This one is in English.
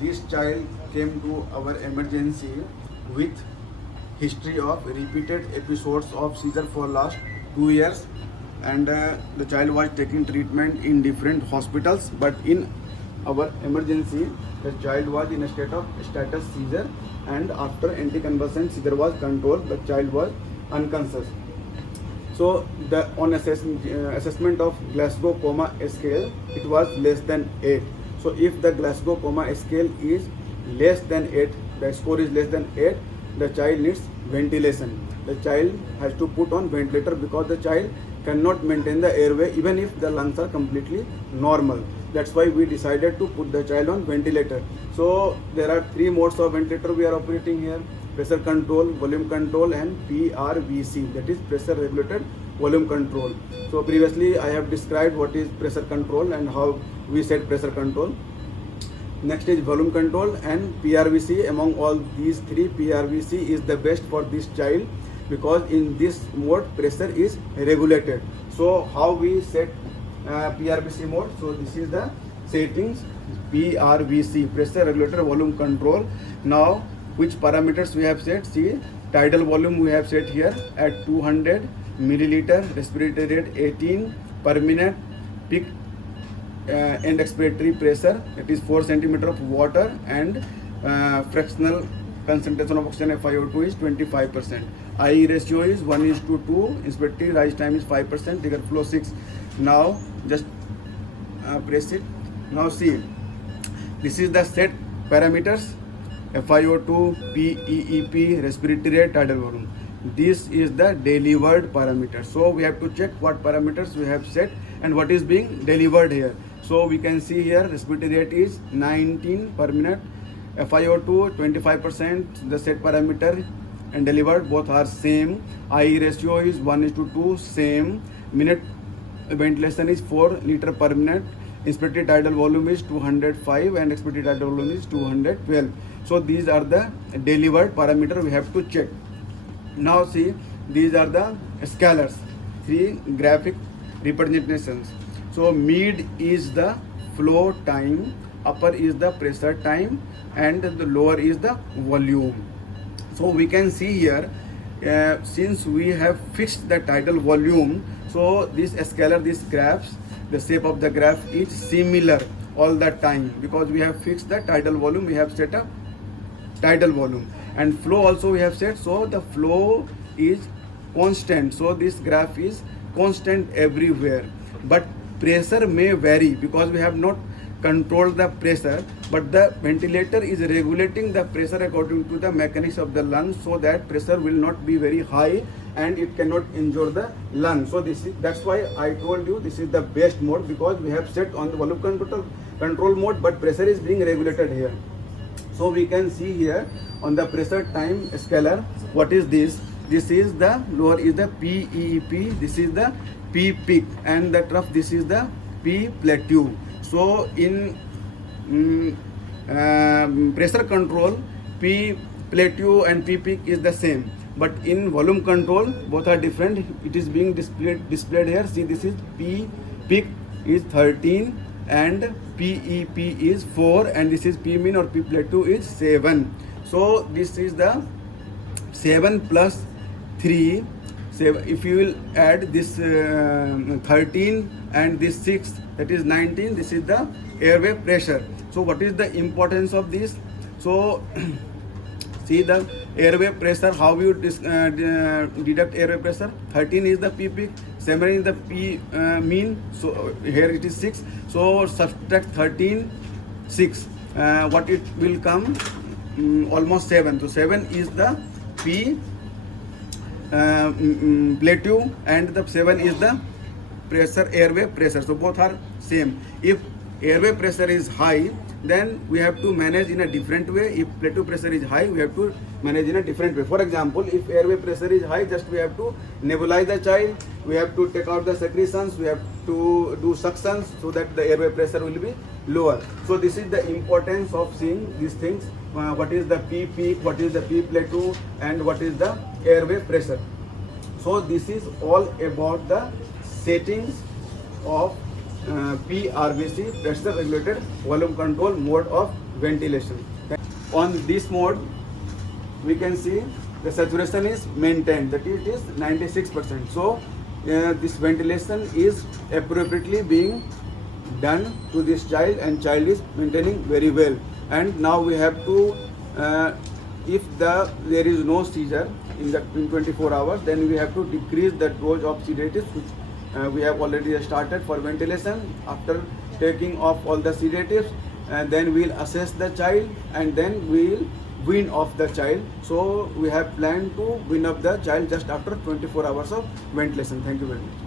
This child came to our emergency with history of repeated episodes of seizure for last 2 years, and the child was taking treatment in different hospitals, but in our emergency the child was in a state of status seizure, and after anticonvulsant seizure was controlled, the child was unconscious. So the on assessment of Glasgow coma scale, it was less than 8. So if the Glasgow coma scale is less than 8, the score is less than 8, the child needs ventilation. The child has to put on ventilator because the child cannot maintain the airway even if the lungs are completely normal. That's why we decided to put the child on ventilator. So there are 3 modes of ventilator we are operating here: pressure control, volume control, and PRVC, that is pressure regulated volume control. So previously I have described what is pressure control and how we set pressure control. Next is volume control and PRVC. Among all these 3, PRVC is the best for this child because in this mode pressure is regulated. So how we set PRVC mode? So this is the settings: PRVC, pressure regulator volume control. Now which parameters we have set? See, tidal volume we have set here at 200 milliliter, respiratory rate 18 per minute, peak and expiratory pressure, it is 4 centimeter of water, and fractional concentration of oxygen FiO2 is 25%. IE ratio is 1:2, inspiratory rise time is 5%, trigger flow 6. Now just press it. Now see, this is the set parameters: FiO2, PEEP, respiratory rate, tidal volume. This is the delivered parameter. So we have to check what parameters we have set and what is being delivered here. So we can see here respiratory rate is 19 per minute, FiO2 25%, the set parameter and delivered both are same. IE ratio is 1:2, same. Minute ventilation is 4 liter per minute. Inspiratory tidal volume is 205 and expiratory tidal volume is 212. So these are the delivered parameter we have to check. Now see, these are the scalars, 3 graphic representations. So mid is the flow time, upper is the pressure time, and the lower is the volume. So we can see here, since we have fixed the tidal volume, so this scalar, these graphs, the shape of the graph is similar all the time because we have fixed the tidal volume, we have set a tidal volume, and flow also we have set, so the flow is constant. So this graph is constant everywhere, but pressure may vary because we have not controlled the pressure, but the ventilator is regulating the pressure according to the mechanics of the lungs, so that pressure will not be very high and it cannot injure the lung. So that's why I told you this is the best mode, because we have set on the volume control mode, but pressure is being regulated here. So we can see here on the pressure time scalar, what is this? This is the lower is the PEP, this is the P peak, and the trough, this is the P plateau. So in pressure control, P plateau and P peak is the same, but in volume control both are different. It is being displayed here. See, this is P peak is 13 and PEP is 4, and this is P mean or P plateau is 7. So this is the 7 plus 3. If you will add this 13 and this 6, that is 19. This is the airway pressure. So what is the importance of this? So see the airway pressure, how you deduct airway pressure. 13 is the P peak, 7 is the P mean, so here it is 6. So subtract 13, 6. What it will come? Almost 7. So 7 is the P plateau, and the 7 is the pressure, airway pressure. So both are same. If airway pressure is high, then we have to manage in a different way. If plateau pressure is high, we have to manage in a different way. For example, if airway pressure is high, just we have to nebulize the child, we have to take out the secretions, we have to do suctions so that the airway pressure will be lower. So this is the importance of seeing these things. What is the P peak, what is the P plateau, and what is the airway pressure. So this is all about the settings of PRVC, pressure regulated volume control mode of ventilation. On this mode, we can see the saturation is maintained, that it is 96%. So this ventilation is appropriately being done to this child, and child is maintaining very well. And now we have to, if there is no seizure in 24 hours, then we have to decrease the dose of sedatives, which we have already started for ventilation. After taking off all the sedatives, then we'll assess the child, and then we'll wean off the child. So we have planned to wean up the child just after 24 hours of ventilation. Thank you very much.